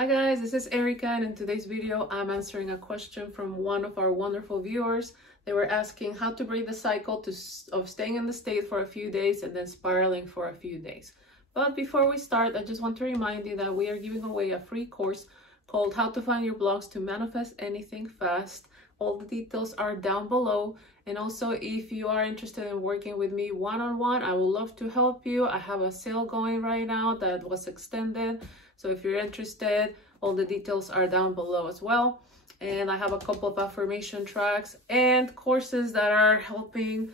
Hi guys, this is Erika, and in today's video I'm answering a question from one of our wonderful viewers. They were asking how to break the cycle of staying in the state for a few days and then spiraling for a few days. But before we start, I just want to remind you that we are giving away a free course called How to Find Your Blocks to Manifest Anything Fast. All the details are down below. And also, if you are interested in working with me one-on-one, I would love to help you. I have a sale going right now that was extended. So if you're interested, all the details are down below as well. And I have a couple of affirmation tracks and courses that are helping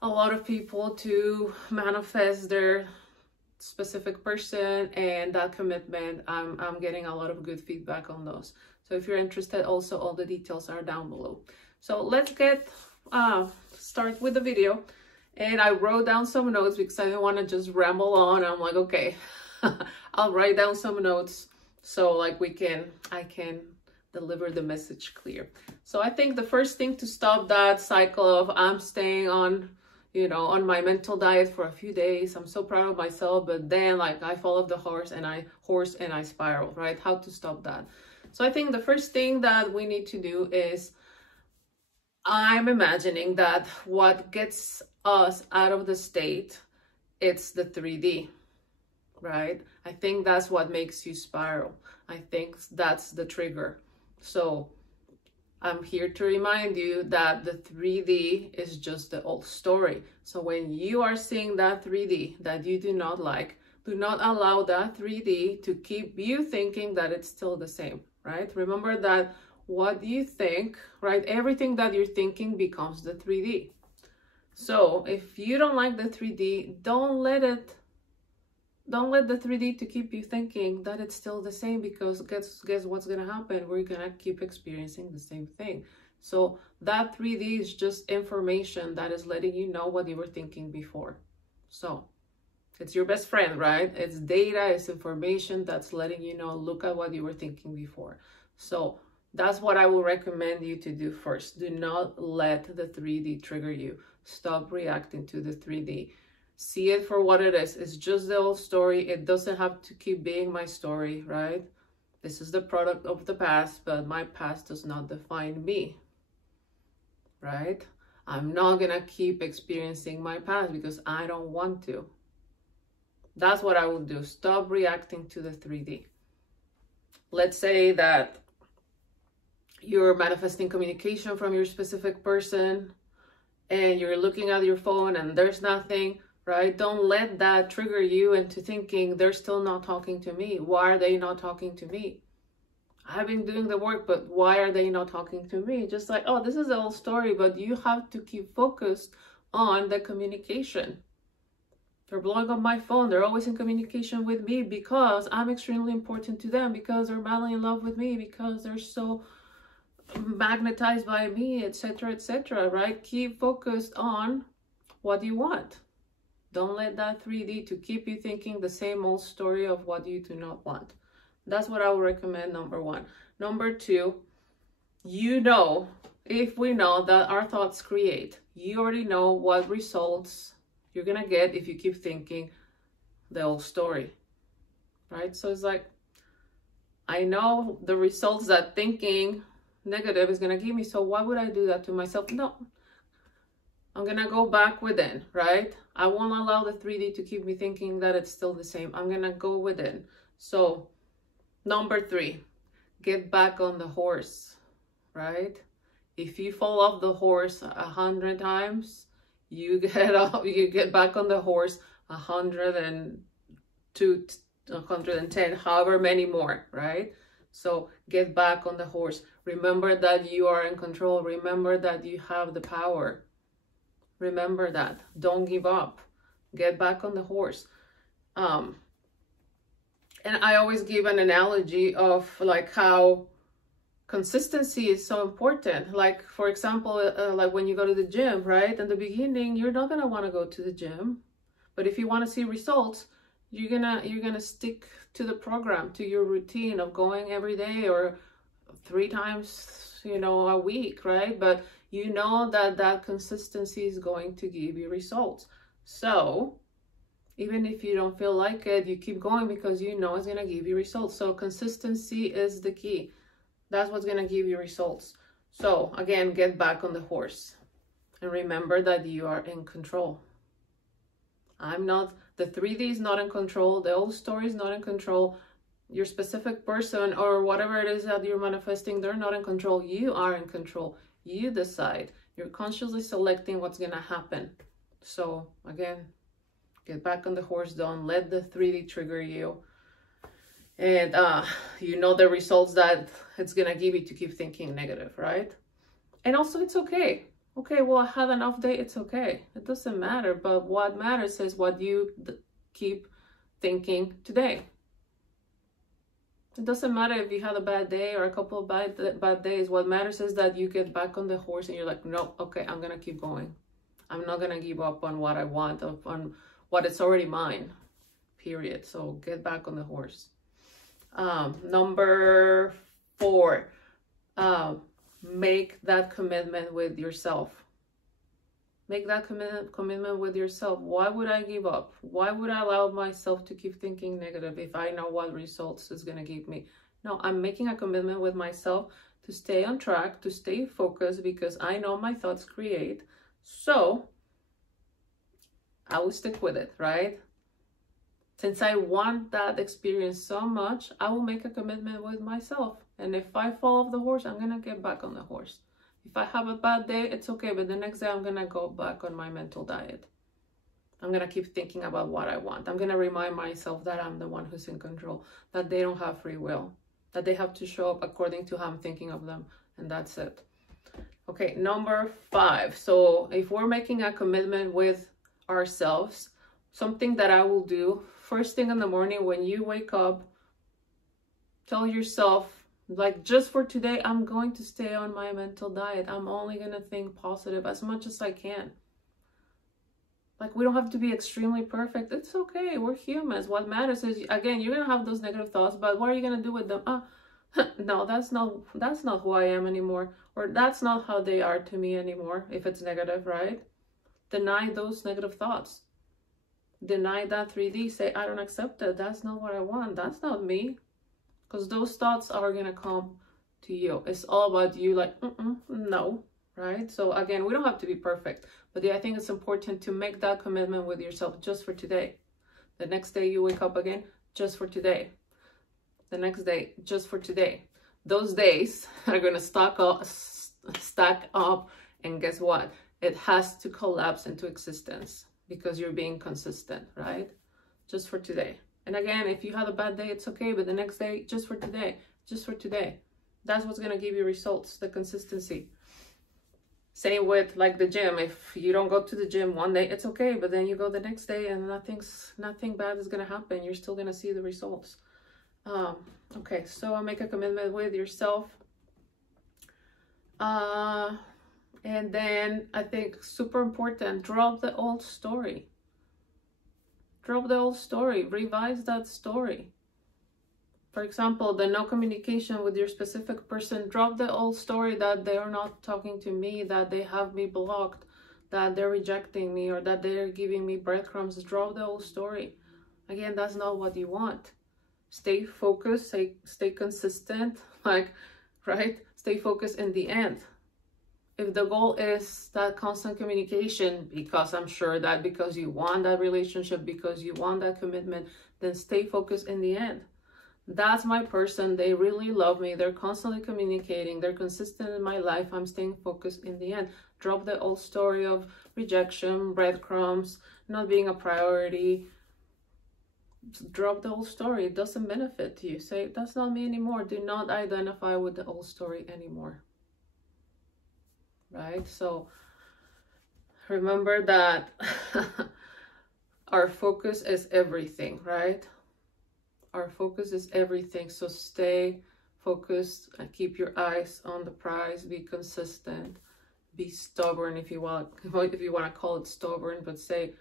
a lot of people to manifest their specific person and that commitment. I'm getting a lot of good feedback on those. So if you're interested, also all the details are down below. So let's get start with the video. And I wrote down some notes because I didn't want to just ramble on. I'm like, okay, I'll write down some notes so like I can deliver the message clear. So I think the first thing to stop that cycle of I'm staying on, on my mental diet for a few days. I'm so proud of myself, but then like I fall off the horse and I spiral, right? How to stop that? So I think the first thing that we need to do is I'm imagining that what gets us out of the state, it's the 3D, right? I think that's what makes you spiral. I think that's the trigger. So I'm here to remind you that the 3D is just the old story. So when you are seeing that 3D that you do not like, do not allow that 3D to keep you thinking that it's still the same, right? Remember that what you think, right? Everything that you're thinking becomes the 3D. So if you don't like the 3D, don't let the 3D to keep you thinking that it's still the same, because guess what's going to happen? We're going to keep experiencing the same thing. So that 3D is just information that is letting you know what you were thinking before. So it's your best friend, right? It's data, it's information that's letting you know, look at what you were thinking before. So that's what I will recommend you to do first. Do not let the 3D trigger you. Stop reacting to the 3D. See it for what it is. It's just the old story. It doesn't have to keep being my story, right? This is the product of the past, but my past does not define me, right? I'm not gonna keep experiencing my past because I don't want to. That's what I will do. Stop reacting to the 3D. Let's say that you're manifesting communication from your specific person and you're looking at your phone and there's nothing, right? Don't let that trigger you into thinking they're still not talking to me. Why are they not talking to me? I've been doing the work, but why are they not talking to me? Just like, oh, this is the old story, but you have to keep focused on the communication. They're blowing up my phone. They're always in communication with me because I'm extremely important to them, because they're madly in love with me, because they're so magnetized by me, etc., right? Keep focused on what you want. Don't let that 3D to keep you thinking the same old story of what you do not want. That's what I would recommend, number one. Number two, if we know that our thoughts create, you already know what results you're gonna get if you keep thinking the old story, right? So it's like, I know the results that thinking negative is gonna give me, so why would I do that to myself? No, I'm gonna go back within, right? I won't allow the 3D to keep me thinking that it's still the same. I'm gonna go within. So number three, get back on the horse, right? If you fall off the horse 100 times, you get back on the horse 102, 110, however many more, right? So get back on the horse. Remember that you are in control. Remember that you have the power. Remember that. Don't give up. Get back on the horse. And I always give an analogy of like how consistency is so important. Like, for example, like when you go to the gym, right? In the beginning, you're not gonna want to go to the gym, but if you want to see results, you're gonna stick to the program, to your routine of going every day or 3 times, a week, right? But you know that consistency is going to give you results. So Even if you don't feel like it, you keep going because you know it's going to give you results. So consistency is the key. That's what's going to give you results. So again, get back on the horse and remember that you are in control. I'm not, the 3D is not in control. The old story is not in control. Your specific person or whatever it is that you're manifesting, they're not in control. You are in control. You decide. You're consciously selecting what's going to happen. So again, get back on the horse. Don't let the 3D trigger you. And you know the results that it's going to give you to keep thinking negative, right? And also it's okay. Okay, well, I had an off day. It's okay. It doesn't matter. But what matters is what you keep thinking today. It doesn't matter if you had a bad day or a couple of bad days. What matters is that you get back on the horse and you're like, no, okay, I'm going to keep going. I'm not going to give up on what I want, on what is already mine, period. So get back on the horse. Number 4, make that commitment with yourself. Make that commitment with yourself. Why would I give up? Why would I allow myself to keep thinking negative if I know what results it's going to give me? No, I'm making a commitment with myself to stay on track, to stay focused, because I know my thoughts create. So I will stick with it, right? Since I want that experience so much, I will make a commitment with myself. And if I fall off the horse, I'm going to get back on the horse. If I have a bad day, it's okay. But the next day, I'm going to go back on my mental diet. I'm going to keep thinking about what I want. I'm going to remind myself that I'm the one who's in control, that they don't have free will, that they have to show up according to how I'm thinking of them. And that's it. Okay, number 5. So if we're making a commitment with ourselves, something that I will do first thing in the morning when you wake up, tell yourself, like, just for today, I'm going to stay on my mental diet. I'm only going to think positive as much as I can. Like, we don't have to be extremely perfect. It's okay. We're humans. What matters is, again, you're going to have those negative thoughts, but what are you going to do with them? No, that's not who I am anymore. Or that's not how they are to me anymore, if it's negative, right? Deny those negative thoughts. Deny that 3D. Say, I don't accept it. That's not what I want. That's not me. Because those thoughts are going to come to you. It's all about you, like, no, right? So again, we don't have to be perfect. But yeah, I think it's important to make that commitment with yourself just for today. The next day you wake up again, just for today. The next day, just for today. Those days are going to stack up. And guess what? It has to collapse into existence because you're being consistent, right? Just for today. And again, if you had a bad day, it's okay. But the next day, just for today, just for today. That's what's going to give you results, the consistency. Same with like the gym. If you don't go to the gym one day, it's okay. But then you go the next day and nothing bad is going to happen. You're still going to see the results. Okay, so make a commitment with yourself. And then I think super important, drop the old story. Drop the old story, revise that story. For example, the no communication with your specific person, drop the old story that they are not talking to me, that they have me blocked, that they're rejecting me, or that they're giving me breadcrumbs. Drop the old story. Again, that's not what you want. Stay focused, stay consistent, like, right? Stay focused in the end. If the goal is that constant communication, because I'm sure that because you want that relationship, because you want that commitment, then stay focused in the end. That's my person. They really love me. They're constantly communicating. They're consistent in my life. I'm staying focused in the end. Drop the old story of rejection, breadcrumbs, not being a priority. Drop the old story. It doesn't benefit you. Say, that's not me anymore. Do not identify with the old story anymore. Right? So remember that our focus is everything, right? Our focus is everything. So stay focused and keep your eyes on the prize. Be consistent. Be stubborn if you want to call it stubborn, but say,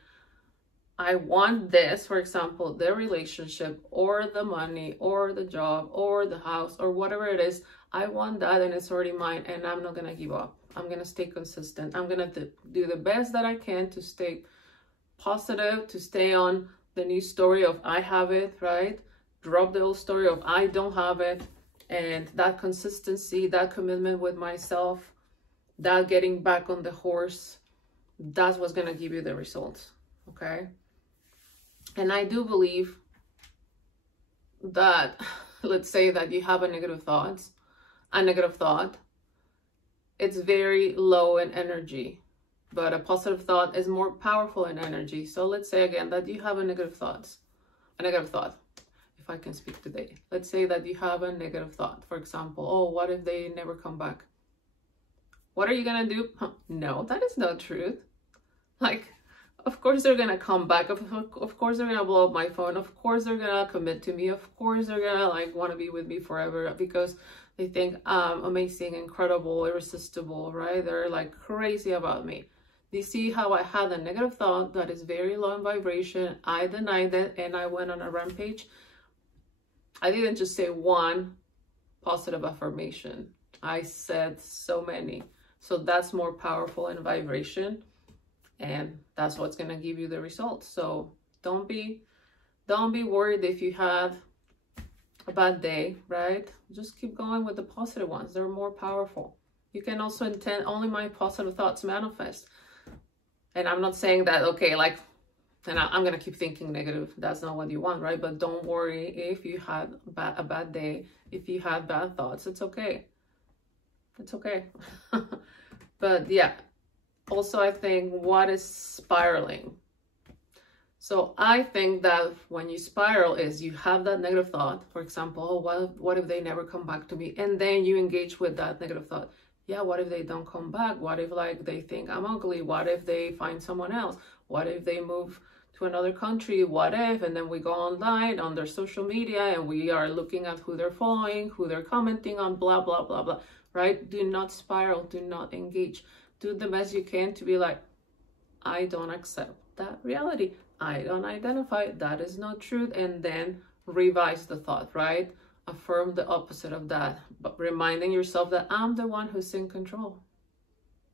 I want this, for example, the relationship or the money or the job or the house or whatever it is. I want that and it's already mine, and I'm not going to give up. I'm going to stay consistent. I'm going to do the best that I can to stay positive, to stay on the new story of I have it, right? Drop the old story of I don't have it. And that consistency, that commitment with myself, that getting back on the horse, that's what's going to give you the results, okay? And I do believe that, let's say that you have a negative thought, it's very low in energy, but a positive thought is more powerful in energy. So let's say again that you have a negative thought, if I can speak today. Let's say that you have a negative thought, for example, oh, what if they never come back? What are you gonna do? No, that is not truth. Like, of course they're gonna come back. Of course they're gonna blow up my phone. Of course they're gonna commit to me. Of course they're gonna like want to be with me forever because they think I'm amazing, incredible, irresistible, right? They're like crazy about me. Do you see how I had a negative thought that is very low in vibration? I denied it and I went on a rampage. I didn't just say one positive affirmation. I said so many. So that's more powerful in vibration. And that's what's going to give you the results. So don't be worried if you had a bad day, right? Just keep going with the positive ones. They're more powerful. You can also intend only my positive thoughts manifest. And I'm not saying that, okay, like, and I'm going to keep thinking negative. That's not what you want, right? But don't worry if you had a bad day, if you had bad thoughts, it's okay. It's okay. But yeah. Also, I think, what is spiraling? So I think that when you spiral is you have that negative thought, for example, oh, what if they never come back to me? And then you engage with that negative thought. Yeah, what if they don't come back? What if like they think I'm ugly? What if they find someone else? What if they move to another country? What if? And then we go online on their social media and we are looking at who they're following, who they're commenting on, blah, blah, blah, blah, right? Do not spiral, do not engage. Do the best you can to be like, I don't accept that reality. I don't identify, that is not truth. And then revise the thought, right? Affirm the opposite of that, but reminding yourself that I'm the one who's in control.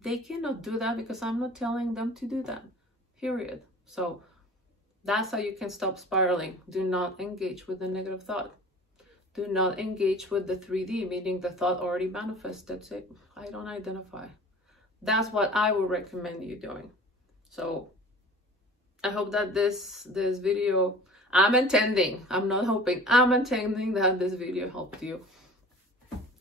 They cannot do that because I'm not telling them to do that, period. So that's how you can stop spiraling. Do not engage with the negative thought. Do not engage with the 3D, meaning the thought already manifested. Say, I don't identify. That's what I would recommend you doing. So I hope that this video, I'm intending that this video helped you.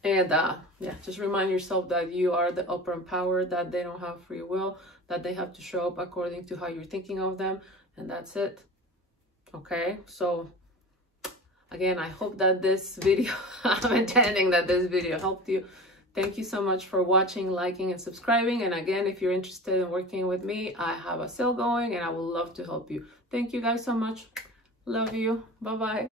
And yeah, just remind yourself that you are the upper empowered, that they don't have free will, that they have to show up according to how you're thinking of them. And that's it. Okay, so again, I hope that this video, I'm intending that this video helped you. Thank you so much for watching, liking, and subscribing. And again, if you're interested in working with me, I have a sale going and I would love to help you. Thank you guys so much. Love you. Bye-bye.